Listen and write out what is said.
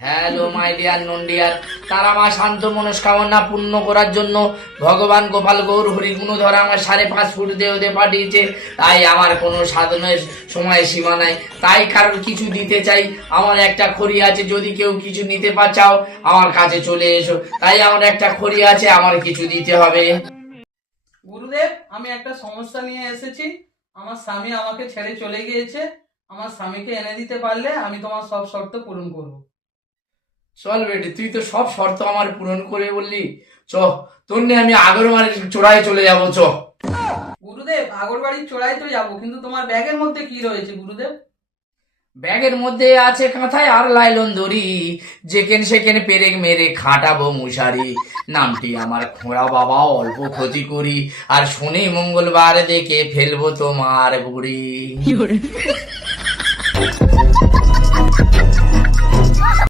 Hello my dear নন্ডিয়ার, তারা মা শান্ত মনস্কামনা পূর্ণ করার জন্য ভগবান গোপাল গৌর হরিগুণধর আমার 5.5 ফুট দেহতে পাঠিয়েছে। তাই আমার কোনো সাধনের সময় সীমা নাই। তাই কারোর কিছু দিতে চাই, আমার একটা খড়ি আছে, যদি কেউ কিছু নিতে চাও আমার কাছে চলে এসো। তাই আমার একটা খড়ি আছে, আমার কিছু দিতে হবে। গুরুদেব, আমি একটা সমস্যা নিয়ে এসেছি। আমার স্বামী আমাকে ছেড়ে চলে গিয়েছে। আমার স্বামীকে এনে দিতে পারলে আমি তোমার সব শর্ত পূরণ করব। চল বেটি, তুই তো সব শর্ত আমার পূরণ করে বললি। চ, তোর নিয়ে আমি আগরমারির চূড়ায় চলে যাবো। চ। গুরুদেব, আগরবাড়ির চড়াই তো যাবো, কিন্তু তোমার ব্যাগের মধ্যে কি রয়েছে গুরুদেব? ব্যাগের মধ্যে আছে কাঁথায় আর লাইলন দড়ি, যেখানে সেখানে পেরেক মেরে খাটাবো মশারি। নামটি আমার খোঁড়া বাবা, অল্প ক্ষতি করি, আর শনি মঙ্গলবার দেখে ফেলবো তোমার বুড়ি।